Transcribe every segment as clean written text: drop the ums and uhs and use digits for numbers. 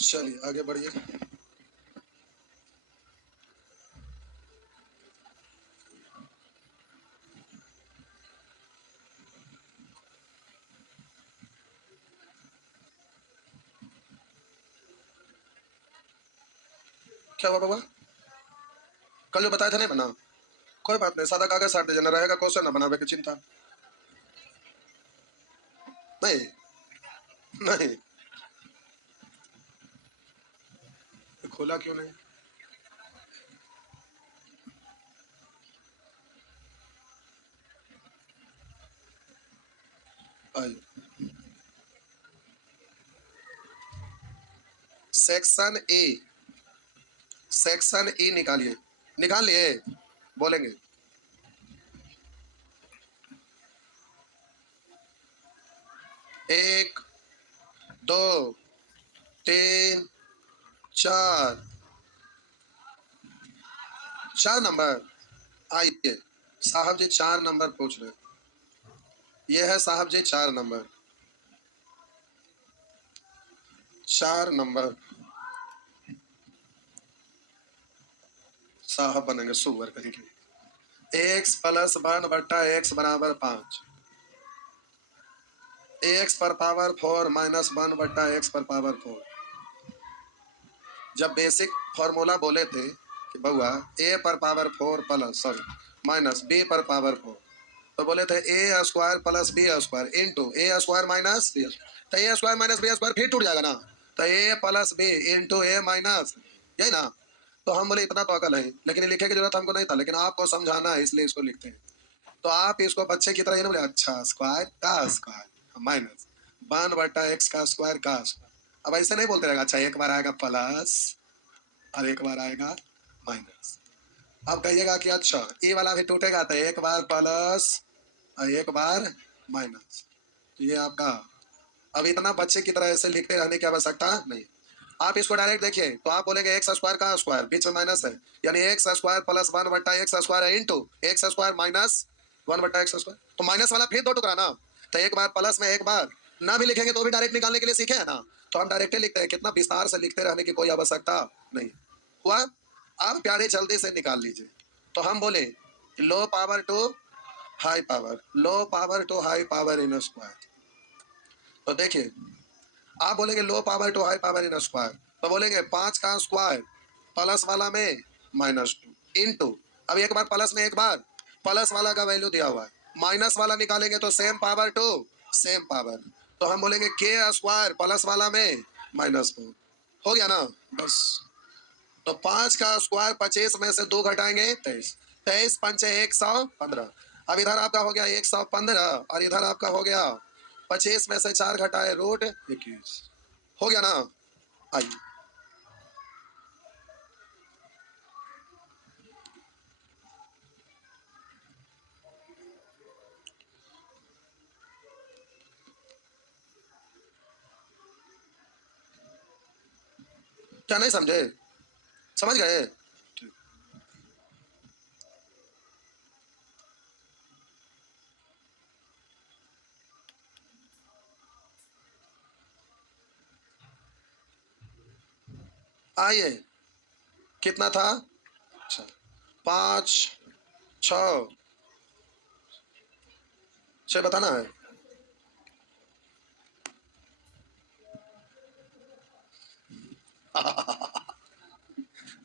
चलिए आगे बढ़िए। क्या हुआ बाबा? कल जो बताया था नहीं बना? कोई बात नहीं, सादा कागज साट दीजिए, ना रहेगा क्वेश्चन ना बनावे की चिंता। नहीं नहीं, खोला क्यों नहीं? आइए, सेक्शन ए, सेक्शन ई निकालिए। निकाल लिए? बोलेंगे। एक, दो, तीन, चार, चार नंबर। आइए साहब जी, चार नंबर पूछ रहे। ये है साहब जी चार नंबर, चार नंबर। साहब बनेंगे सुअर कहीं के। एक्स प्लस वन बट्टा एक्स बराबर 5, एक्स पर पावर 4 माइनस वन बट्टा एक्स पर पावर 4। जब बेसिक फॉर्मूला बोले थे कि बउआ ए पर power 4 plus sorry minus B पर पावर 4, तो बोले थे A square plus B square into A square minus B square. तो A square minus B square फिर टूट जाएगा ना, तो A plus B into A minus, यही ना। तो हम बोले इतना तो अकल है, लेकिन लिखे की जरूरत हमको नहीं था, लेकिन आपको समझाना है इसलिए इसको लिखते हैं। तो आप इसको बच्चे की तरह ही ना बोले, अच्छा स्क्वायर का स्क्वायर माइनस वन बट्टा एक्स का स्क्वायर का स्क्वायर। अब ऐसे नहीं बोलते रहेगा, अच्छा एक बार आएगा प्लस और एक बार आएगा माइनस। अब कहिएगा कि अच्छा ये वाला भी टूटेगा, तो एक बार प्लस और एक बार माइनस। तो ये आपका, अब इतना बच्चे की तरह ऐसे लिखते रहने की आवश्यकता नहीं। आप इसको डायरेक्ट देखिए तो आप बोलेंगे एक्स स्क्वायर का स्क्वायर बीच में माइनस है, यानी एक्स स्क्वायर प्लस वन बट्टा एक्स स्क्वायर है into x square minus one बट्टा एक्स स्क्वायर। तो माइनस वाला फिर दो टुकड़ा ना, तो एक बार प्लस में एक बार ना भी लिखेंगे तो भी डायरेक्ट निकालने के लिए सीखे है ना, तो हम डायरेक्ट लिखते हैं। कितना विस्तार से लिखते रहने की कोई आवश्यकता नहीं हुआ। आप प्यारे जल्दी से निकाल लीजिए। तो हम बोले low power to high power, low power to high power in square. तो देखिए आप बोलेंगे low power to high power in square, तो बोलेंगे 5 का स्क्वायर प्लस वाला में माइनस टू इंटू, अब एक बार प्लस में एक बार प्लस वाला का वैल्यू दिया हुआ है, माइनस वाला निकालेंगे तो same power to same power, तो हम बोलेंगे के स्क्वायर प्लस वाला में माइनस 4। हो गया ना बस। तो 5 का स्क्वायर 25 में से 2 घटाएंगे 23, 23 पंचे 115। अब इधर आपका हो गया 115 और इधर आपका हो गया 25 में से 4 घटाए रूट 21। हो गया ना। आइए क्या नहीं समझे? समझ गए? आइए कितना था? अच्छा, 5 6 6 बताना है।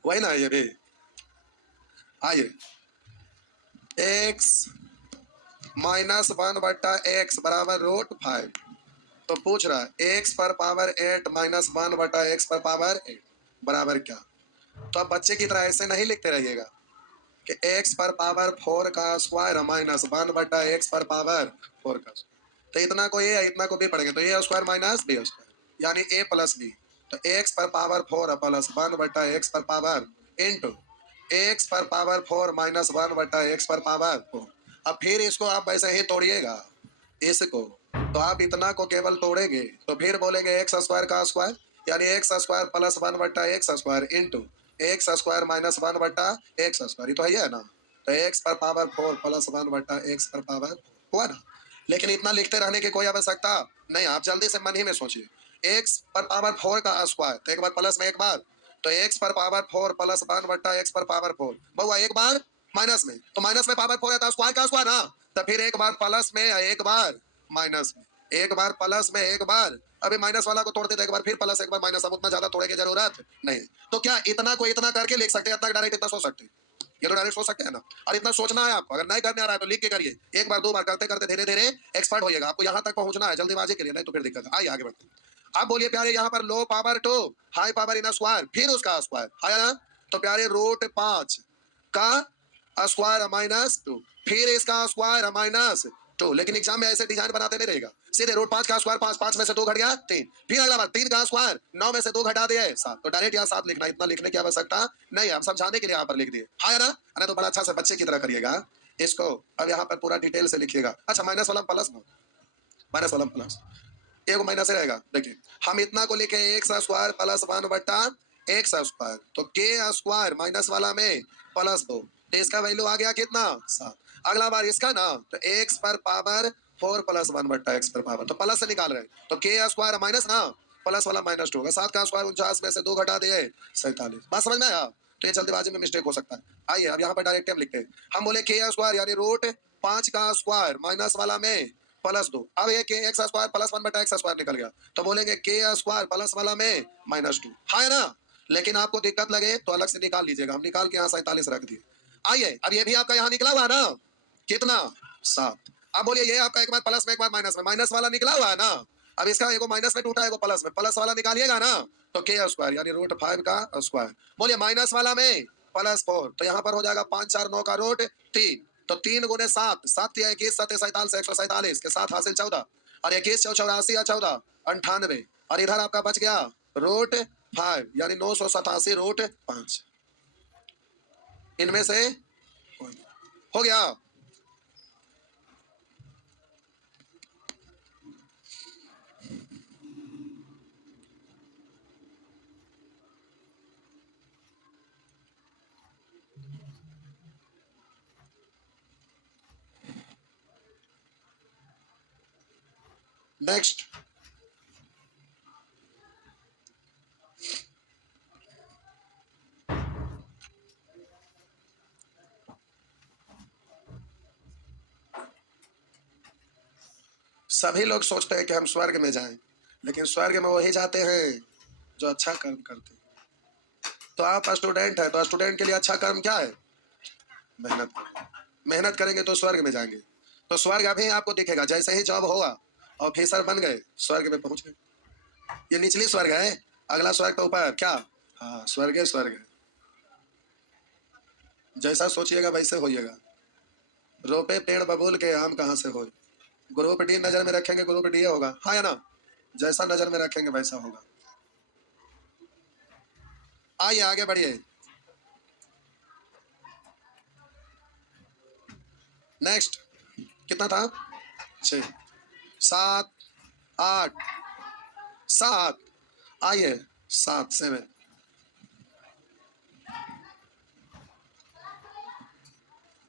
वही ना ये भी। आइए एक्स माइनस वन बट्टा एक्स बराबर रूट 5। तो पूछ रहा है एक्स पर पावर 8 माइनस वन बटा एक्स पर पावर 8 बराबर क्या। तो अब बच्चे की तरह ऐसे नहीं लिखते रहिएगा कि एक्स पर पावर 4 का स्क्वायर माइनस वन बटा एक्स पर पावर 4 का स्क्वायर। तो इतना को ए इतना को बी पढ़ेंगे तो A square minus B square यानी ए प्लस बी। तो एक्स पर पावर 4 प्लस वन बटा एक्स पर पावर इंटू एक्स पर पावर 4 माइनस वन बटा एक्स पर पावर 4। अब फिर इसको आप वैसे ही तोड़िएगा इसको, तो आप इतना को केवल तोड़ेंगे तो फिर बोलेंगे एक्स स्क्वायर का स्क्वायर यानी एक्स स्क्वायर प्लस वन बट्टा x square into x square minus one बट्टा एक्स स्क्वायर, ये तो है ना। तो एक्स पर पावर 4 प्लस वन बट्टा एक्स पर पावर हुआ ना। लेकिन इतना लिखते रहने की कोई आवश्यकता नहीं, आप जल्दी से मन ही में सोचिए एक्स पर पावर 4 का स्क्वायर, तो एक बार प्लस में एक बार, तो एक्स पर पावर 4 प्लस 1 बट्टा एक्स पर पावर 4 बहुआ एक बार माइनस में, तो माइनस में पावर 4 है तो स्क्वायर का स्क्वायर ना, तो फिर एक बार प्लस में एक बार माइनस में, एक बार प्लस में एक बार, अभी माइनस वाला को तोड़ देते एक बार फिर प्लस एक बार माइनस, अब उतना ज्यादा तोड़ने की जरूरत नहीं। तो क्या इतना को इतना करके लिख सकते हैं, इतना डायरेक्ट इतना सोच सकते हैं, ये तो डायरेक्ट सोच सकते हैं ना। और इतना सोचना है आपको, अगर नहीं करने आ रहा है तो लिख के करिए, एक बार दो बार करते करते धीरे धीरे एक्सपर्ट होइएगा, आपको यहाँ तक पहुंचना है जल्दीबाजी के लिए, नहीं तो फिर दिक्कत है। आइए आगे बढ़ते हैं। आप बोलिए प्यारे यहाँ पर low power 2 high power in square, फिर उसका स्क्वायर आया ना, तो प्यारे रूट 5 का स्क्वायर माइनस 2, फिर इसका स्क्वायर माइनस 2, लेकिन एग्जाम में ऐसे डिजाइन बनाते नहीं रहेगा, सीधे रूट 5 का स्क्वायर 5, 5 में से 2 घट गया 3, फिर अगला बार 3 का स्क्वायर 9 में से 2 घटा दिया 7, तो डायरेक्ट यहाँ 7 लिखना, इतना लिखने की आवश्यकता नहीं, हम समझाने के लिए यहाँ पर लिख दिए, हाँ ना। अरे तो बड़ा अच्छा से बच्चे की तरह करिएगा इसको, अब यहाँ पर पूरा डिटेल से लिखिएगा। अच्छा माइनस वाला प्लस, माइनस वाला प्लस, एक माइनस रहेगा। देखिए हम इतना को लिखे एक्स स्क्वायर प्लस 1 बट्टा एक्स स्क्वायर, तो के स्क्वायर माइनस वाला में प्लस 2, तो इसका वैल्यू आ गया कितना 7। अगला बार इसका ना, तो एक्स पर पावर 4 प्लस 1 बट्टा एक्स पर पावर, तो प्लस से निकाल रहे हैं, तो के स्क्वायर माइनस ना, प्लस वाला माइनस 2 होगा, 7 का स्क्वायर 49 में से 2 घटा दिए 47, बात समझ में आया। तो ये जल्दीबाजी में मिस्टेक हो सकता है। आइए अब यहाँ पर डायरेक्ट हम लिखते हैं, हम बोले के स्क्वायर यानी रूट 5 का स्क्वायर माइनस वाला में प्लस 2, अब ये के एक्स स्क्वायर प्लस 1 बटा एक्स स्क्वायर निकल गया, तो बोलेंगे के स्क्वायर प्लस वाला में माइनस 2, है ना। लेकिन आपको दिक्कत लगे तो अलग से निकाल लीजिएगा, हम निकाल के यहाँ 47 रख दिए। आइए अब ये भी आपका यहाँ निकला हुआ है ना, कितना 7। अब बोलिए ये आपका एक बार प्लस में एक बार माइनस में, माइनस वाला निकला हुआ है ना, अब इसका एगो माइनस में टूटा एगो प्लस में, प्लस वाला निकालिएगा ना, तो के स्क्वायर यानी रूट 5 का स्क्वायर, बोलिए माइनस वाला में प्लस 4, तो यहाँ पर हो जाएगा 5 4 9 का रूट 3, तो 3 गुने 7, 7 या 21 7 47 147 के साथ हासिल 14, और 21 चौ 84 या 14 98, और इधर आपका बच गया रूट 5 यानी 987 रूट 5, इनमें से हो गया। नेक्स्ट सभी लोग सोचते हैं कि हम स्वर्ग में जाएं, लेकिन स्वर्ग में वही जाते हैं जो अच्छा कर्म करते हैं। तो आप स्टूडेंट हैं, तो स्टूडेंट के लिए अच्छा कर्म क्या है, मेहनत। मेहनत करेंगे तो स्वर्ग में जाएंगे, तो स्वर्ग अभी आपको दिखेगा, जैसे ही जॉब होगा ऑफिसर बन गए स्वर्ग में पहुंच गए, ये निचली स्वर्ग है, अगला स्वर्ग तो ऊपर क्या, हाँ स्वर्ग है, स्वर्ग है, जैसा सोचिएगा वैसे होइएगा। रोपे पेड़ बबूल के आम कहाँ से हो, ग्रुप डी नजर में रखेंगे ग्रुप डी होगा, हाँ या ना, जैसा नजर में रखेंगे वैसा होगा। आइए आगे बढ़िए, नेक्स्ट कितना था 6 7 8 7, आइए 7 7,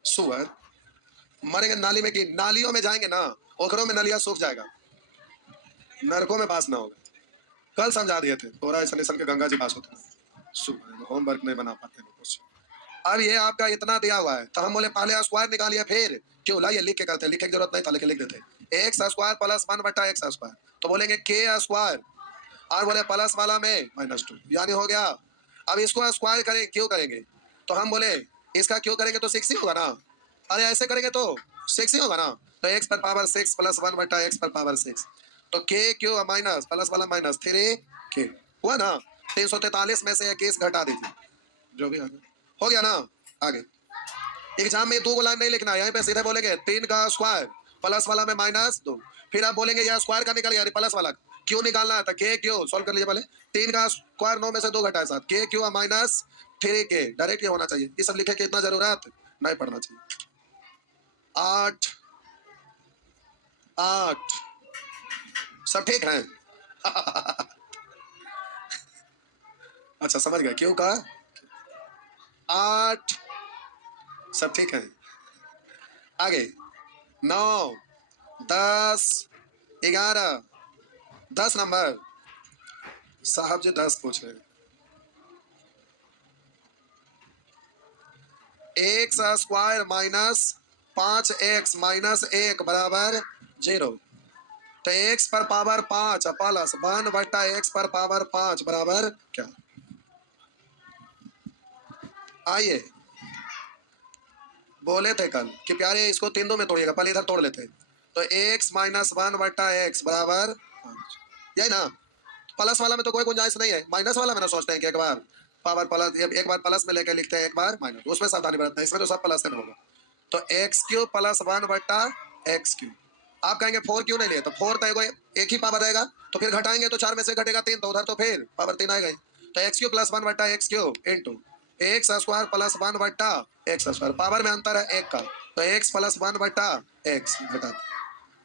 सुअर मरेंगे नाली में, की नालियों में जाएंगे ना, ओखरों में नलिया सूख जाएगा, नरकों में पास ना होगा, कल समझा दिए थे, थोड़ा ऐसा निशन के गंगा जी पास होते हैं, होमवर्क नहीं बना पाते कुछ। अब ये आपका इतना दिया हुआ है, तो हम बोले पहले स्क्वायर निकालिए, फिर क्यों लाइए लिख के करते, लिखने की जरूरत नहीं था लेकिन लिख देते, एक्स स्क्वायर प्लस 1 बटा एक्स स्क्वायर, तो बोलेंगे के स्क्वायर, और बोले प्लस वाला में माइनस 2 यानी हो गया। अब इसको स्क्वायर करें क्यों करेंगे, तो हम बोले इसका क्यों करेंगे तो 6 ही होगा ना, अरे ऐसे करेंगे तो 6 ही होगा ना, तो एक्स पर पावर 6 प्लस 1 बटा एक्स पर पावर 6, तो के क्यों माइनस प्लस वाला माइनस 3 के हुआ ना, 343 में से 21 घटा दीजिए, जो भी हो गया ना। आगे एग्जाम में 2 लाइन नहीं लिखना है, यहाँ पे सीधे बोलेंगे 3 का स्क्वायर प्लस वाला में माइनस 2, फिर आप बोलेंगे यह स्क्वायर का निकल यानी प्लस वाला क्यों निकालना है, तो के क्यों सॉल्व कर लीजिए पहले, 3 का स्क्वायर 9 में से 2 घटाए 7, के क्यों माइनस 3 के, डायरेक्ट ये होना चाहिए, ये सब लिखे के इतना जरूरत नहीं पड़ना चाहिए। 8 8 सब ठीक है अच्छा समझ गए क्यों का, 8 सब ठीक है। आगे 9 10 11 10 नंबर साहब जी 10 पूछ रहे हैं। X square minus 5x minus 1 बराबर 0। तो x पर पावर 5 प्लस 1/x पर पावर 5 बराबर क्या? आइए, बोले थे कल कि प्यारे इसको 3 दो में तोड़िएगा, पहले इधर तोड़ लेते। तो x माइनस 1/x बराबर 5, यही ना? प्लस वाला में तो कोई गुंजाइश नहीं है, माइनस वाला में ना सोचते हैं कि एक बार पावर प्लस, एक बार प्लस में लेके लिखते हैं, एक बार माइनस, उसमें सावधानी बरतना है। इसमें तो सब प्लस में होगा। तो x³ प्लस 1/x³। आप कहेंगे 4 क्यों नहीं लिए? तो 4 तो एक ही पावर रहेगा, तो फिर घटाएंगे तो 4 में से घटेगा 3, तो उधर तो फिर पावर 3 आएगा। तो x³ plus 1/x³ into x square plus 1/x²। Power में अंतर है 1 का, तो x प्लस 1/x घटा।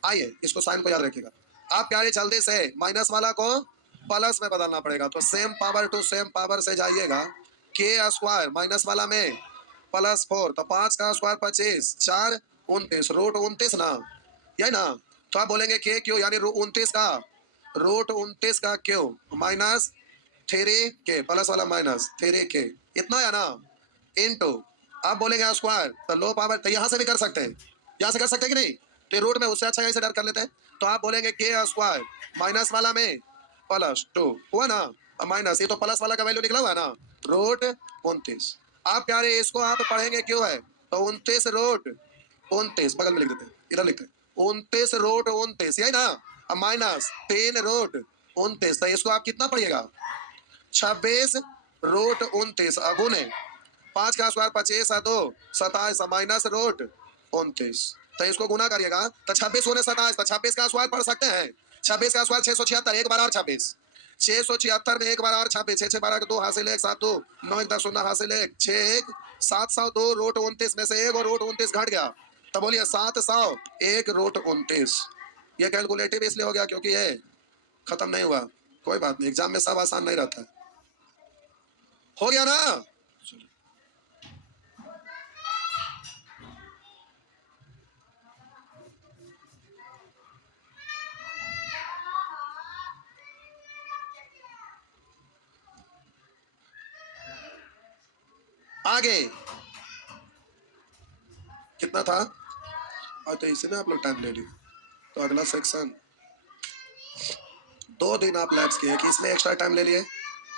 आइए, इसको साइन को याद रखिएगा। आप प्यारे जल्दी से माइनस वाला को प्लस में बदलना पड़ेगा, तो same power to same power से जाइएगा। के स्क्वायर माइनस वाला में प्लस 4, तो 5 का स्क्वायर 25, 4 29, रूट 29 ना, यही ना? तो आप बोलेंगे के क्यू यानी 29 का रूट 29 का क्यू माइनस 3k प्लस वाला माइनस 3k, इतना है ना, इनटू आप बोलेंगे स्क्वायर, तो लो पावर, तो यहाँ से भी कर सकते हैं, यहाँ से कर सकते हैं कि नहीं? तो रूट में उससे अच्छा ऐसे डर कर लेते हैं। तो आप बोलेंगे के स्क्वायर माइनस वाला में प्लस 2 हुआ ना, माइनस, ये तो प्लस वाला का वैल्यू निकला हुआ है ना, रूट 29। आप प्यारे इसको आप पढ़ेंगे क्यों है, तो 29 रूट 29 बगल में लिख देते हैं, इधर लिखते हैं 29 रूट 29, यही ना? अब माइनस 3 रूट 29, तो इसको आप कितना पढ़िएगा, 26 रूट 29 अगुने 5 का स्क्वायर 25 2 27 माइनस रूट 29, तो इसको गुना करिएगा, तो 26 होने 27, तो 26 का स्क्वायर पढ़ सकते हैं। 26 का स्क्वायर 676, एक बार और 26, 676 में एक बार और 26, 6 6 12 2 हासिल 1 7 2 9 1 10 0 हासिल 1 6 1 702 रूट 29 में से 1 और रूट 29 घट गया, तो बोलिए 701 रूट 29। ये कैलकुलेटिव इसलिए हो गया क्योंकि ये खत्म नहीं हुआ। कोई बात नहीं, एग्जाम में सब आसान नहीं रहता है। हो गया ना? आगे कितना था? तो इसमें आप लोग टाइम ले लिए, तो अगला सेक्शन 2 दिन आप लैब्स किए कि इसमें एक्स्ट्रा टाइम ले लिए,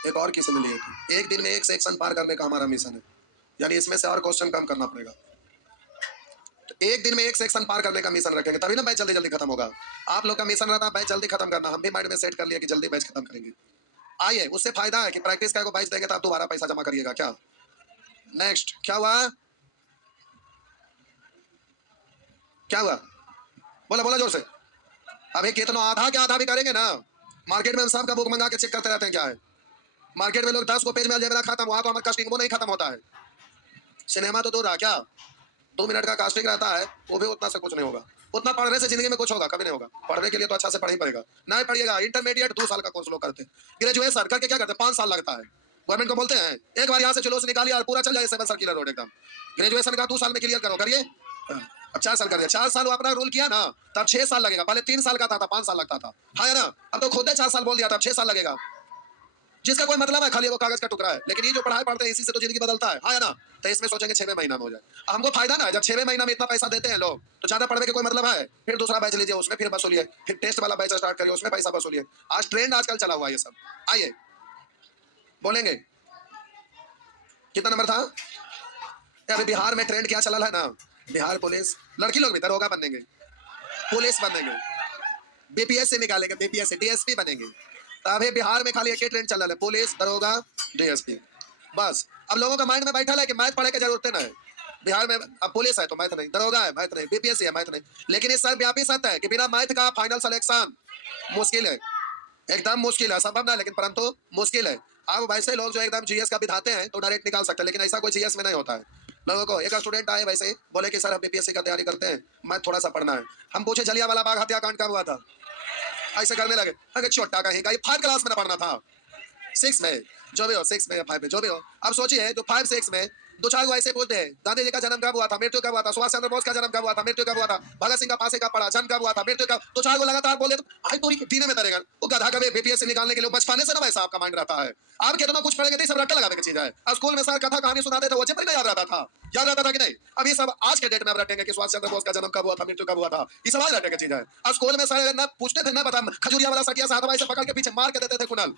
एक और किसी में लिए थे। एक दिन में एक सेक्शन पार करने का हमारा मिशन है, यानी इसमें से और क्वेश्चन कम करना पड़ेगा। तो एक दिन में एक सेक्शन पार करने का मिशन रखेंगे, तभी ना बैच जल्दी जल्दी खत्म होगा। आप लोग का मिशन रहता है बैच जल्दी खत्म करना, हम भी माइंड में सेट कर लिया कि जल्दी बैच खत्म करेंगे। आइए, उससे फायदा है कि प्रैक्टिस का बैच देंगे तो आप दोबारा पैसा जमा करिएगा। क्या नेक्स्ट क्या हुआ? क्या हुआ? बोला बोला जोर से। अभी कितना आधा के आधा भी करेंगे ना, मार्केट में हम सबका बुक मंगा के चेक करते रहते हैं क्या है। मार्केट में लोग 10 को पेज में अलजेब्रा खत्म, वहां तो हमारा कास्टिंग वो नहीं खत्म होता है। सिनेमा तो दूर रहा, क्या 2 मिनट का कास्टिंग रहता है, वो भी उतना से कुछ नहीं होगा। उतना पढ़ने से जिंदगी में कुछ होगा? कभी नहीं होगा। पढ़ने के लिए तो अच्छा से पढ़ ही पड़ेगा। नहीं पढ़िएगा, इंटरमीडिएट 2 साल का कोर्स लोग करते हैं, ग्रेजुएशन करके क्या करते हैं 5 साल लगता है। गवर्नमेंट को बोलते हैं एक बार यहाँ से जुलूस निकालिए और पूरा चल जाए 7 सर्कुलर रोड एकदम। ग्रेजुएशन का 2 साल में क्लियर करो, करिए। अब 4 साल कर दिया, 4 साल वो अपना रूल किया ना, तब 6 साल लगेगा। पहले 3 साल का था, 5 साल लगता था, हाँ ना? अब तो खुद 4 साल बोल दिया था, 6 साल लगेगा। जिसका कोई मतलब है, खाली वो कागज का टुकड़ा है। लेकिन ये जो पढ़ाई पढ़ते हैं इसी से तो जिंदगी बदलता है, हाँ ना? तो इसमें सोचेंगे 6वें महीना में हो जाए। हमको फायदा ना है, जब 6वें महीना में इतना पैसा देते हैं लोग, तो ज्यादा पढ़ने के कोई मतलब है? फिर दूसरा बैच लीजिए, उसमें फिर वसूलिए, फिर टेस्ट वाला बैच स्टार्ट करिए, उसमें पैसा वसूलिए। आज ट्रेंड आजकल चला हुआ है ये सब। आइए बोलेंगे कितना नंबर था? अभी बिहार में ट्रेंड क्या चला है ना, बिहार पुलिस, लड़की लोग भी दरोगा बनेंगे, पुलिस बनेंगे, बीपीएस से निकालेंगे, बीपीएस से डीएसपी बनेंगे। तो अभी बिहार में खाली एक ही ट्रेंड चल रहा है, पुलिस, दरोगा, डीएसपी, बस। अब लोगों का माइंड में बैठा है कि मैथ पढ़ने की जरूरत नहीं है। बिहार में अब पुलिस है तो मैथ नहीं, दरोगा है मैथ नहीं, बीपीएससी है मैथ नहीं। लेकिन इस सर्वव्यापी सत्य है कि बिना मैथ का फाइनल सिलेक्शन मुश्किल है, एकदम मुश्किल है, संभव ना, लेकिन परंतु मुश्किल है। अब वैसे लोग जो एकदम जीएस का विधाते हैं तो डायरेक्ट निकाल सकते हैं, लेकिन ऐसा कोई जीएस में नहीं होता है। लोगों को एक स्टूडेंट आए वैसे बोले कि सर हम बीपीएससी का तैयारी करते हैं, मैं थोड़ा सा पढ़ना है। हम पूछे जलियांवाला बाग हत्याकांड कब हुआ था? ऐसे करने लगे, अगर छोटा कहेगा, ये 5 क्लास में ना पढ़ना था, 6 में, जो भी हो 6 में या 5 में जो भी हो। अब सोचिए जो 5 6 में दो चार को ऐसे बोलते हैं, गांधी जी का जन्म कब हुआ था, मृत्यु कब हुआ था, सुभाष चंद्र बोस का जन्म कब हुआ था, मृत्यु कब हुआ था, भगत सिंह का फांसी कब पड़ा, जन्म कब हुआ था, मृत्यु कब, दो चार को लगातार बोले तो आई तो दीने में तरेगा। वो गधा कभी बीपीएससी निकालने के लिए बचपने से ना वैसा आपका माइंड रहता है। आप कितना कुछ पढ़ेंगे तो सब रट्टा लगाने की चीज है। अब स्कूल में सर कथा कहानी सुनाते थे, वो चेपड़ी नहीं याद रहता था, याद रहता था कि नहीं? अब ये सब आज के डेट में आप रटेंगे कि सुभाष चंद्र बोस का जन्म कब हुआ था, मृत्यु कब हुआ था, ये सब आज रटने की चीज है। अब स्कूल में सर ना पूछते थे ना बता, खजूरिया वाला सटिया साहब ऐसे पकड़ के पीछे मार के देते थे कुनल,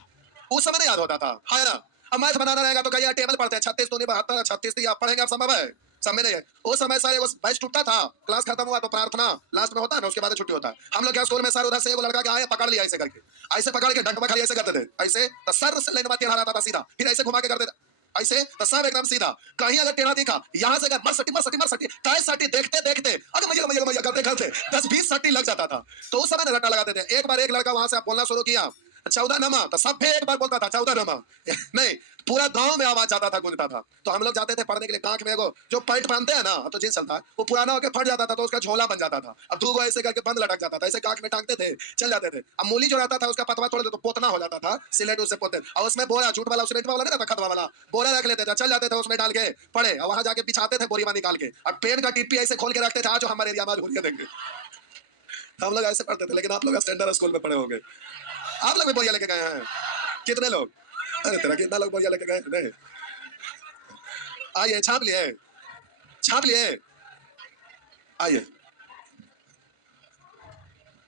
उस समय नहीं याद होता था, है ना? अब मैथ बनाना रहेगा तो कहीं टेबल पढ़ते हैं, 36 दूनी 72, 36 आप पढ़ेंगे, आप संभव है? समय नहीं है। उस समय सर वो बैच टूटता था, क्लास खत्म हुआ तो प्रार्थना लास्ट में होता है ना, उसके बाद छुट्टी होता है। हम लोग क्या स्कूल में सर उधर से वो लड़का के आए पकड़ लिया ऐसे करके, ऐसे पकड़ के ढंक में खाली ऐसे करते थे, ऐसे तो सर से लाइन में टेढ़ा रहता था सीधा, फिर ऐसे घुमा के करते थे ऐसे तो सब एकदम सीधा। कहीं अगर टेढ़ा दिखा यहाँ से अगर मर सटी काय सटी देखते देखते अगर मजा करते करते 10-20 सटी लग जाता था। तो उस समय रट्टा लगाते थे। एक बार एक लड़का वहां से बोलना शुरू किया 14 नमा, तो सब भी एक बार बोलता था 14 नमा नहीं, पूरा गांव में आवाज जाता था, गूंजता था। तो हम लोग जाते थे पढ़ने के लिए, कांख में एगो जो पैंट पहनते हैं ना, तो जींस चलता है, वो पुराना होकर फट जाता था तो उसका झोला बन जाता था। अब 2 गो ऐसे करके बंद लटक जाता था, ऐसे कांख में टांगते थे, चल जाते थे। अब मूली जो रहता था उसका पतवा तोड़ देते तो पोतना हो जाता था, सिलेट उससे पोते, और उसमें बोरा झूठ वाला सिलेट वाला नहीं रहता, खतवा वाला बोरा रख लेते थे, चल जाते थे उसमें डाल के पड़े, और वहां जाके बिछाते थे बोरीवा निकाल के, और पेन का टिप्पी ऐसे खोल के रखते थे, आज जो हमारे एरिया में घूरिया देंगे। हम लोग ऐसे पढ़ते थे, लेकिन आप लोग स्टैंडर्ड स्कूल में पढ़े होंगे। आप लोग भी बोरिया लेके गए हैं? कितने लोग? अरे तेरा कितना लोग बोरिया लेके गए? नहीं आइए, छाप लिए, छाप लिए, आइए।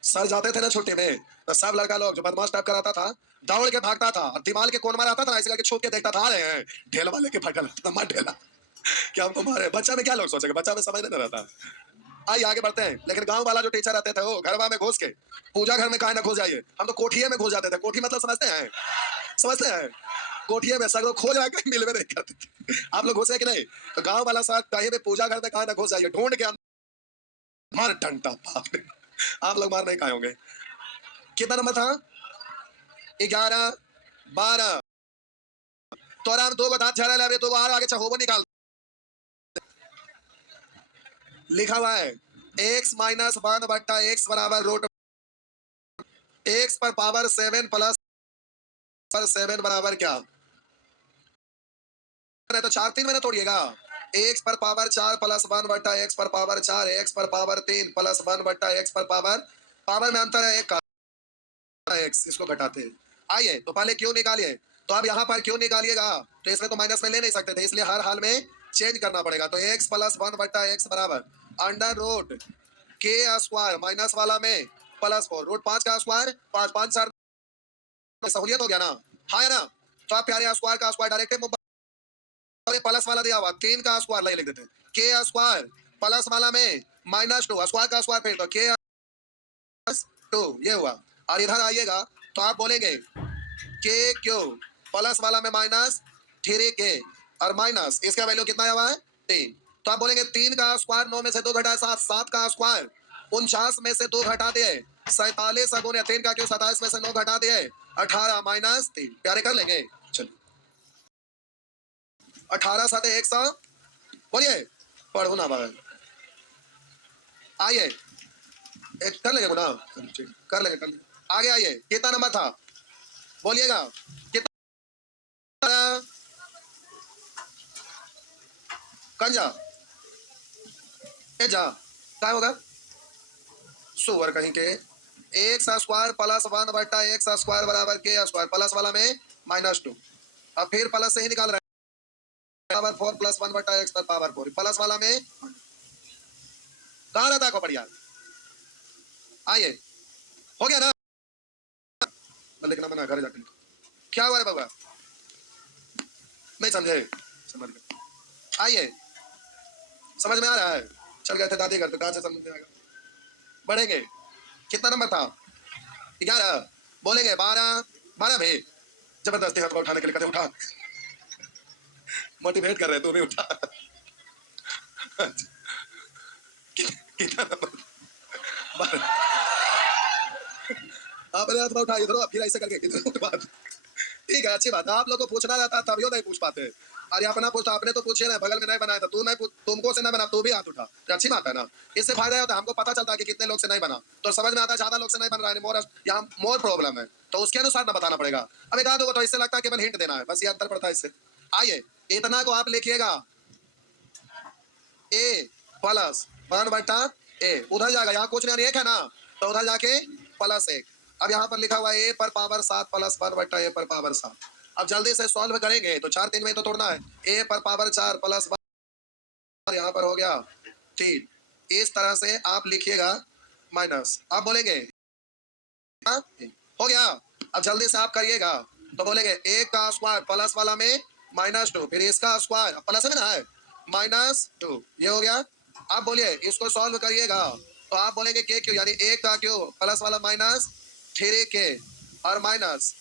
सर जाते थे ना छुट्टी में, तो सब लड़का लोग जो बदमाश टाइप कराता था दौड़ के भागता था, और दीवाल के कोन में आता था ना, ऐसे करके छुप के देखता था, आ रहे हैं ढेल वाले के भागल मार ढेला क्या हमको मारे। बच्चा में क्या लोग सोचेंगे, बच्चा में समझ नहीं रहता। आइए आगे बढ़ते हैं। लेकिन गांव वाला जो टीचर रहते थे वो घरवा में घुस के, पूजा घर में काहे ना घुस जाइए, हम तो कोठिए में घुस जाते थे। कोठी मतलब समझते हैं? समझते हैं? कोठिए में सगरों खोज आके मिल में नहीं करते थे। आप लोग घुसे कि नहीं? तो गांव वाला साहब कहीं भी पूजा घर में काहे ना घुस जाइए, ढूंढ के मार डंटा बाप रे। आप लोग मार नहीं खाए होंगे। कितना नंबर था? 11, 12। तो आराम 2 को दांत झाड़ा ले, 2 बाहर आगे चाहो निकाल। लिखा हुआ है x माइनस 1 बट्टा x बराबर रूट x पर पावर 7 प्लस पर 7 बराबर क्या है? तो 4 3 में ना तोड़िएगा। x पर पावर 4 प्लस 1 बट्टा x पर पावर 4, x पर पावर 3 प्लस 1 बट्टा x पर पावर में अंतर है 1 का x, इसको घटाते हैं। आइए तो पहले क्यों निकालिए, तो अब यहाँ पर क्यों निकालिएगा, तो इसमें तो माइनस में ले नहीं सकते थे, इसलिए हर हाल में चेंज करना पड़ेगा। तो x प्लस 1 बट्टा x बराबर अंडर रूट के स्क्वायर, माइनस वाला में प्लस 4, रूट 5 का स्क्वायर 5 5 4, सहूलियत हो गया ना, हाँ ना? तो आप प्यारे स्क्वायर का स्क्वायर डायरेक्ट प्लस वाला दिया हुआ 3 का स्क्वायर ले लिख देते हैं, के स्क्वायर प्लस वाला में -2 स्क्वायर का स्क्वायर, फिर तो के 2 ये हुआ। और इधर आइएगा तो आप बोलेंगे के क्यू प्लस वाला में -3 के और माइनस इसका वैल्यू कितना हुआ है 3। तो आप बोलेंगे 3 का स्क्वायर 9 में से 2 घटा 7, 7 का स्क्वायर 49 में से 2 घटा दिए 47, अगुने 3 का क्यों 27 में से 9 घटा दिए 18 -3, प्यारे कर लेंगे। चलिए 18 7 100, बोलिए पढ़ो ना बाबा। आइए एक कर लेंगे ना, कर लेंगे। आगे आइए, कितना नंबर था बोलिएगा, कितना कंजा जा क्या होगा सुअर कहीं के, x स्क्वायर प्लस 1 बट्टा x स्क्वायर बराबर के स्क्वायर, प्लस वाला में -2, अब फिर प्लस से ही निकाल रहे हैं, पावर 4 प्लस 1 बट्टा x पर पावर 4, प्लस वाला में कहाँ रहता को बढ़िया। आइए हो गया ना, लिखना मना घर जाके क्या हुआ रे बाबा, नहीं समझे? समझ गए? आइए समझ में आ रहा है? चल गए थे दादी घर, तो कहाँ से समझ में आएगा। बढ़ेंगे, कितना नंबर था 11, बोलेंगे 12 12 भी जबरदस्ती हाथ उठाने के लिए कहते उठा, मोटिवेट कर रहे तू भी उठा। कितना नंबर 12, आपने हाथ उठा इधर फिर ऐसे करके इधर उठा। ठीक है अच्छी बात है, आप लोग को पूछना रहता तभी नहीं पूछ पाते। अरे अपना पूछता, आपने तो पूछे ना, बगल में नहीं बनाया था, तू नहीं तुमको से नहीं बना, तू भी हाथ उठा, तो अच्छी बात है ना। इससे फायदा होता है, हमको पता चलता है कि कितने लोग से नहीं बना, तो समझ में आता है ज्यादा लोग से नहीं बन रहा है, मोर यहाँ मोर प्रॉब्लम है, तो उसके अनुसार ना बताना पड़ेगा। अब एक आध होगा तो इससे लगता है केवल हिंट देना है, बस ये अंतर पड़ता है इससे। आइए इतना को आप लिखिएगा ए प्लस 1/a, उधर जाएगा, यहाँ कुछ नहीं, 1 है ना, तो उधर जाके +1। अब यहाँ पर लिखा हुआ है a पर पावर 7 प्लस 1/a पर पावर 7। अब जल्दी से सॉल्व करेंगे तो 4 3 में तो तोड़ना है, a पर पावर 4 प्लस यहाँ पर हो गया 3। इस तरह से आप लिखिएगा माइनस। अब बोलेंगे हाँ, हो गया। अब जल्दी से आप करिएगा तो बोलेंगे 1 का स्क्वायर प्लस वाला में -2, फिर इसका स्क्वायर प्लस में ना है -2, ये हो गया। आप बोलिए इसको सॉल्व करिएगा तो आप बोलेंगे के क्यू, यानी 1 का क्यू प्लस वाला -3k और -1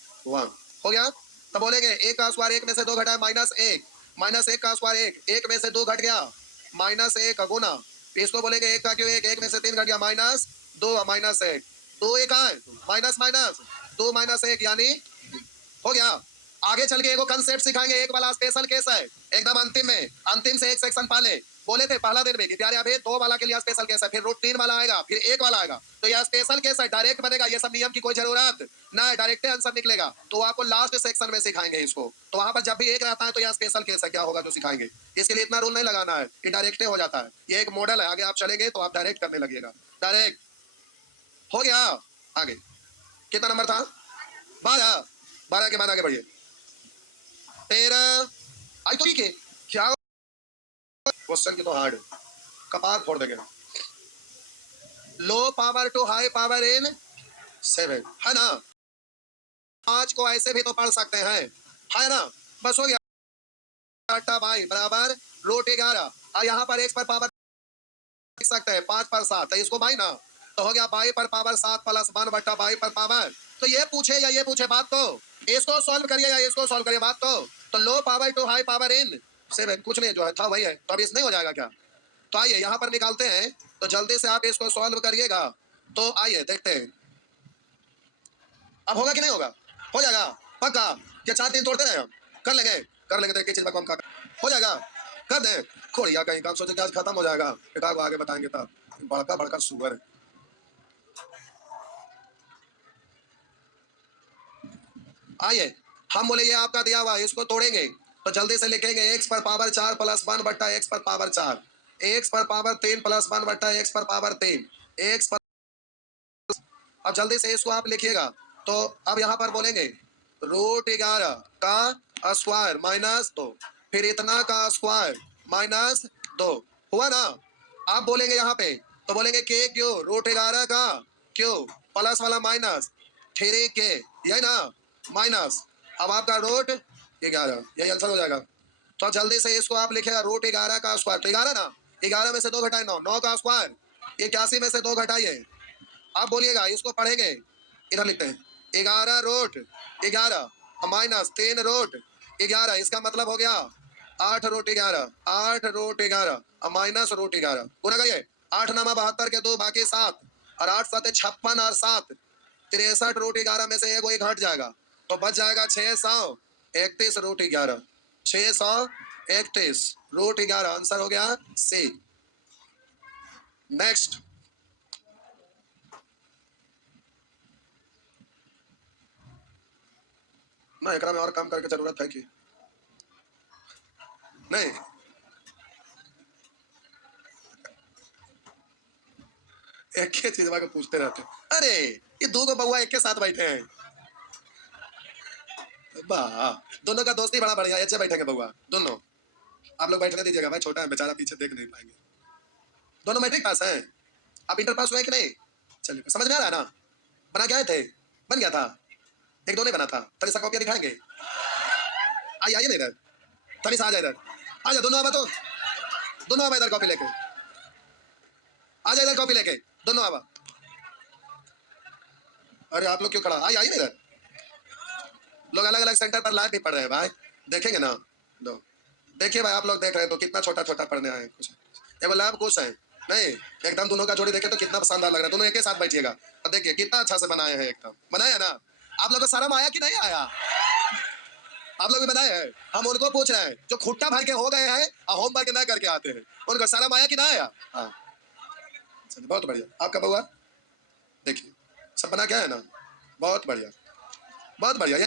हो गया। तो बोलेंगे 1 का स्क्वायर 1 में से 2 घटा है -1, -1 का स्क्वायर 1 में से 2 घट गया -1 का गुना, इसको बोलेंगे 1 का क्यू 1 में से 3 घट गया -2 -1, 2 1 है माइनस माइनस 2 -1 यानी हो गया। आगे चल के एगो कंसेप्ट सिखाएंगे, एक वाला स्पेशल केस है एकदम अंतिम में, अंतिम से एक सेक्शन पहले बोले थे पहला दिन में कि प्यारे अभी 2 वाला के लिए स्पेशल केस है, फिर रूट 3 वाला आएगा, फिर 1 वाला आएगा, तो यह स्पेशल केस है, डायरेक्ट बनेगा, ये सब नियम की कोई जरूरत ना है, डायरेक्ट आंसर निकलेगा। तो आपको लास्ट सेक्शन में सिखाएंगे इसको, तो वहां पर जब भी 1 रहता है तो यह स्पेशल केस है, क्या होगा तो सिखाएंगे। इसके लिए इतना रूल नहीं लगाना है कि डायरेक्ट हो जाता है, ये एक मॉडल है, आगे आप चलेंगे तो आप डायरेक्ट करने लगिएगा। डायरेक्ट हो गया। आगे कितना नंबर था? 12, 12 के बाद आगे बढ़िए 13। आई तो ठीक है, क्या क्वेश्चन की तो हार्ड कपार फोड़ देंगे। Low power to high power in 7 है ना, 5 को ऐसे भी तो पढ़ सकते हैं, है ना, बस हो गया। भाई बराबर √11 और यहाँ पर x पर पावर लिख सकते हैं 5 पर 7, तो इसको भाई ना, तो हो गया बाई पर पावर 7 प्लस 1/बाई पर पावर। तो ये पूछे या ये पूछे बात, तो इसको सॉल्व करिए या इसको सॉल्व करिए बात, तो low power to high power in 7 कुछ नहीं, जो है था वही है, तो अब इस नहीं हो जाएगा क्या? तो आइए यहाँ पर निकालते हैं, तो जल्दी से आप इसको सॉल्व करिएगा। तो आइए देखते हैं अब होगा कि नहीं होगा, हो जाएगा पक्का। क्या 4 दिन तोड़ते रहे हम, कर लेंगे तो एक चीज को हम हो जाएगा, कर दे खोड़िया कहीं का, सोचे आज खत्म हो जाएगा, बेटा को आगे बताएंगे तब, बड़का बड़का सुगर है। आइए हम बोले ये आपका दिया हुआ, इसको तोड़ेंगे तो जल्दी से लिखेंगे x पर पावर 4 प्लस 1/x पर पावर 4, x पर पावर 3 प्लस 1/x पर पावर 3, x पर। अब जल्दी से इसको आप लिखिएगा, तो अब यहाँ पर बोलेंगे √11 का स्क्वायर -2, फिर इतना का स्क्वायर -2 हुआ ना। आप बोलेंगे यहाँ पे तो बोलेंगे के क्यू √11 का क्यू प्लस वाला -3k, यही ना माइनस, अब आपका √11 यही आंसर हो जाएगा। तो जल्दी से इसको आप लिखेगा √11 का स्क्वायर, तो 11 ना, 11 में से 2 घटाए 9, 9 का स्क्वायर 81 में से 2 घटाइए। आप बोलिएगा इसको पढ़ेंगे, इधर लिखते हैं 11 -3 √11, इसका मतलब हो गया 8 √11, 8 √11 -√11 पूरा करिए। 8 नामा 72 के 2 बाकी 7 और 8 7 56 और 7 63 √11 में से एक वही घट जाएगा, तो बच जाएगा 631 √11, 631 √11, आंसर हो गया सी। नेक्स्ट ना, एकरा में और काम करके जरूरत है कि नहीं? एक ही चीज को पूछते रहते, अरे ये 2 बउआ एक के साथ बैठे हैं, वाह दोनों का दोस्ती बड़ा बढ़िया, ऐसे बैठेंगे बउआ दोनों। आप लोग बैठने दीजिएगा, भाई छोटा है बेचारा, पीछे देख नहीं पाएंगे। दोनों मैट्रिक पास हैं, आप इंटर पास हुए कि नहीं? चलिए समझ में आ रहा है ना, बना क्या थे, बन गया था, एक दो नहीं बना था, तनी सा कॉपी दिखाएंगे। आइए ना इधर, तनी सा आ जाए इधर, आ जाओ दोनों, आवा तो दोनों आवा इधर, कॉपी लेके आ जाए इधर, कॉपी लेके दोनों आवा। अरे आप लोग क्यों खड़ा, आइए ना इधर, लोग अलग अलग सेंटर पर लाइव भी पढ़ रहे हैं भाई, देखेंगे ना, दो देखिए भाई, आप लोग देख रहे हैं तो कितना छोटा छोटा पढ़ने आए कुछ, ये बोला आप कुछ है नहीं, एकदम दोनों का जोड़ी देखे तो कितना शानदार लग रहा है, दोनों एक ही साथ बैठिएगा और देखिए कितना अच्छा से बनाए हैं, एकदम बनाया ना। आप लोग को शर्म आया कि नहीं आया? आप लोग भी बनाए हैं, हम उनको पूछ रहे हैं जो खुट्टा भर के हो गए हैं और होमवर्क ना करके आते हैं, उनको शर्म आया कि ना आया? हाँ चलिए बहुत बढ़िया, आपका बउआ देखिए सब बना क्या है ना, बहुत बढ़िया बहुत बढ़िया।